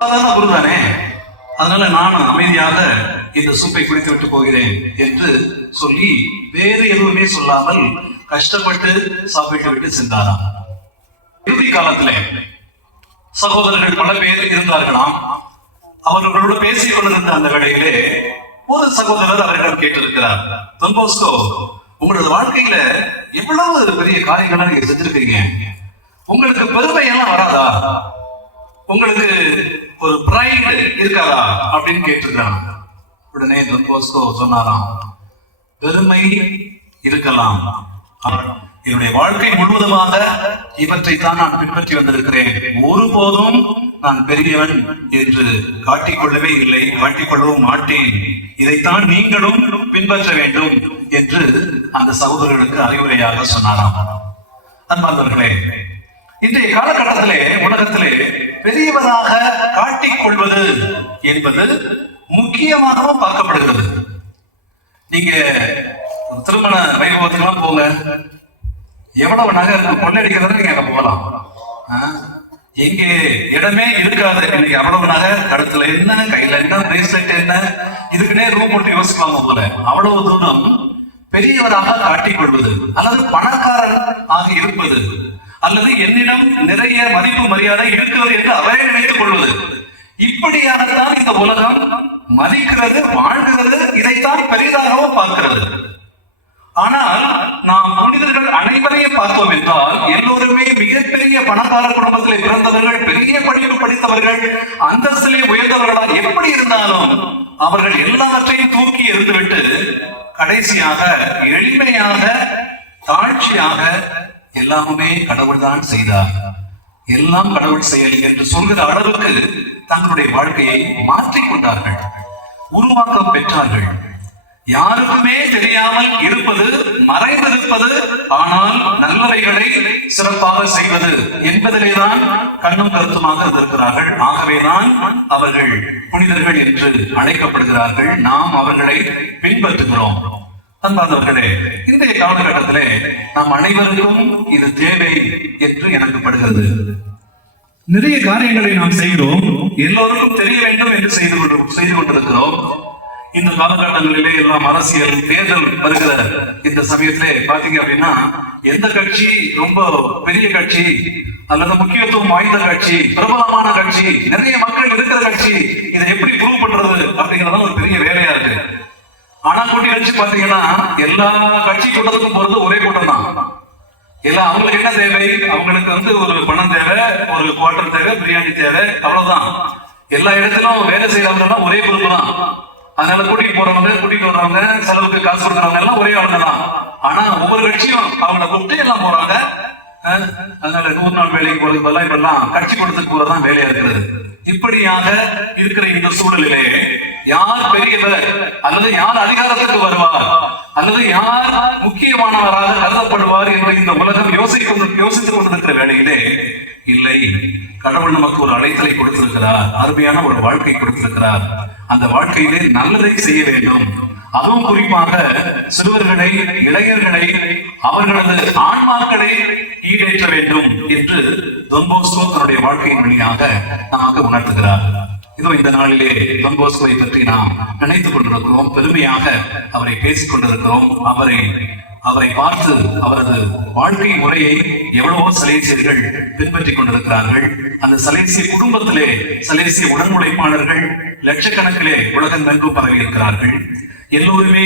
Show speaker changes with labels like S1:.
S1: சாதாரண தானே அதனால நான் அமைதியாக இந்த சூப்பை குடித்து விட்டு போகிறேன் என்று சொல்லி வேறு எதுவுமே சொல்லாமல் கஷ்டப்பட்டு சாப்பிட்டு விட்டு சென்றாராம். இறுதி காலத்திலே சகோதரர்கள் பல பேர் இருந்தார்களாம். அவர்களோடு பேசிக் கொண்டிருந்த அந்த வேளையிலே ஒரு சகோதரர் அவரிடம் கேட்டிருக்கிறார். தொன்போஸ்கோ உங்களது வாழ்க்கையில எவ்வளவு பெரிய காரியங்களை நீங்க செஞ்சிருக்கீங்க உங்களுக்கு பெருமை எல்லாம் வராதா? உங்களுக்கு ஒரு பிரைடு இருக்காதா அப்படின்னு கேட்டிருக்காங்க. உடனே தொன்போஸ்கோ சொன்னாராம் பெருமை இருக்கலாம். என்னுடைய வாழ்க்கை முழுவதுமாக இவற்றை தான் நான் பின்பற்றி வந்திருக்கிறேன். ஒருபோதும் நான் பெரியவன் என்று காட்டிக்கொள்ளவே இல்லை காட்டிக்கொள்ளவும் மாட்டேன். இதைத்தான் நீங்களும் பின்பற்ற வேண்டும் என்று அந்த சகோதரர்களுக்கு அறிவுரையாக சொன்னாராம். அன்பார்ந்தவர்களே இன்றைய காலகட்டத்திலே உலகத்திலே பெரியவராக காட்டிக்கொள்வது என்பது முக்கியமாகவும் பார்க்கப்படுகிறது. நீங்க திருமண வைபவத்துக்கெல்லாம் போங்க. எவ்வளவு நகை இருக்கு? கொள்ளடிக்கிறத நீங்க அங்க போகலாம். எங்கே? இடமே இருக்காது. இன்னைக்கு அவ்வளவு நகை கழுத்துல என்ன கையில என்ன பிரேஸ்லெட் என்ன? இதுக்குன்னே ரூம் போட்டு யோசிப்பாங்க போல அவ்வளவு தூரம் பெரியவராக காட்டிக்கொள்வது அல்லது பணக்காரன் ஆக இருப்பது அல்லது என்னிடம் நிறைய மதிப்பு மரியாதை இருக்கிறது என்று அவரே நினைத்துக் கொள்வது. இப்படியாகத்தான் இந்த உலகம் மதிக்கிறது வாழ்கிறது இதைத்தான் பெரிதாகவும் பார்க்கிறது. ஆனால் நாம் மனிதர்கள் அனைவரையும் பார்த்தோம் என்றால் எல்லோருமே மிகப்பெரிய பணக்கார குடும்பத்திலே பிறந்தவர்கள் பெரிய படிப்பு படித்தவர்கள் அந்தஸ்திலே உயர்ந்தவர்களாக எப்படி இருந்தாலும் அவர்கள் எல்லாவற்றையும் தூக்கி எறிந்துவிட்டு கடைசியாக எளிமையாக தாழ்ச்சியாக எல்லாமே கடவுள் தான் செய்தார். எல்லாம் கடவுள் செயல் என்று சொல்கிற அளவுக்கு தங்களுடைய வாழ்க்கையை மாற்றிக் கொண்டார்கள். உருவாக்கம் பெற்றார்கள். யாருக்குமே தெரியாமல் இருப்பது மறைந்திருப்பது ஆனால் நல்லவைகளை சிறப்பாக செய்வது என்பதிலேதான் கண்ணும் கருத்துமாக இருந்திருக்கிறார்கள். ஆகவேதான் அவர்கள் புனிதர்கள் என்று அழைக்கப்படுகிறார்கள். நாம் அவர்களை பின்பற்றுகிறோம். அன்பார்ந்தவர்களே இன்றைய காலகட்டத்திலே நாம் அனைவருக்கும் இது தேவை என்று எனக்கு படுகிறது நிறைய காரியங்களை நாம் செய்கிறோம் எல்லோருக்கும் தெரிய வேண்டும் என்று செய்து கொண்டு செய்து கொண்டிருக்கிறோம். இந்த காலகட்டங்களிலே எல்லாம் அரசியல் தேர்தல் வருகிற இந்த சமயத்திலே பாத்தீங்க அப்படின்னா எந்த கட்சி ரொம்ப பெரிய கட்சி அல்லது முக்கியத்துவம் வாய்ந்த கட்சி பிரபலமான கட்சி நிறைய மக்கள் இருக்கிற கட்சி இதை எப்படி ப்ரூவ் பண்றது அப்படிங்கறதெல்லாம் ஒரு பெரிய வேலையா இருக்கு. ஆனா கூட்டி அடிச்சு பாத்தீங்கன்னா எல்லா கட்சி கூட்டத்துக்கும் போறது ஒரே கூட்டம் தான் எல்லாம் அவங்களுக்கு என்ன தேவை? அவங்களுக்கு வந்து ஒரு பணம் தேவை ஒரு குவார்டர் தேவை பிரியாணி தேவை அவ்வளவுதான். எல்லா இடத்திலும் வேலை செய்யறவங்க ஒரே குரூப் தான் அதனால கூட்டிட்டு போறவங்க கூட்டிட்டு வர்றவங்க செலவுக்கு காசு கொடுக்குறவங்க எல்லாம் ஒரே ஆளுங்க தான் ஆனா ஒவ்வொரு கட்சியும் அவங்கள கூப்பிட்டு எல்லாம் போறாங்க. அதனால நூறு நாள் வேலைக்கு போறது பதிலாக இப்பெல்லாம் கட்சி கொடுத்துட்டு போறதான் வேலையா இருக்கிறது. இப்படியாக இருக்கிற இந்த சூழலிலே யார் பெரியவர் அல்லது யார் அதிகாரத்துக்கு வருவார் அல்லது யார் முக்கியமானவராக கருதப்படுவார் என்று இந்த உலகம் யோசிக்க யோசித்துக் கொண்டிருக்கிற வேலையிலே இல்லை. கடவுள் நமக்கு ஒரு அழைத்தலை கொடுத்திருக்கிறார். அருமையான ஒரு வாழ்க்கை கொடுத்திருக்கிறார். அந்த வாழ்க்கையிலே நல்லதை செய்ய வேண்டும். அதுவும் குறிப்பாக சிறுவர்களை இளைஞர்களை அவர்களது ஆன்மாக்களை ஈடேற்ற வேண்டும் என்று தொன்போஸ்கோ தன்னுடைய வாழ்க்கையின் வழியாக நமக்கு உணர்த்துகிறார். இதோ இந்த நாளிலே தொன்போஸ்கோவை பற்றி நாம் நினைத்துக் கொண்டிருக்கிறோம். பெருமையாக அவரை பேசிக் கொண்டிருக்கிறோம். அவரை அவரை பார்த்து அவரது வாழ்க்கை முறையை எவ்வளவோ சலேசியர்கள் பின்பற்றிக் கொண்டிருக்கிறார்கள். அந்த சலேசிய குடும்பத்திலே சலேசிய உடன் உழைப்பாளர்கள் லட்சக்கணக்கிலே உலகமெங்கும் பரவி இருக்கிறார்கள் எல்லோருமே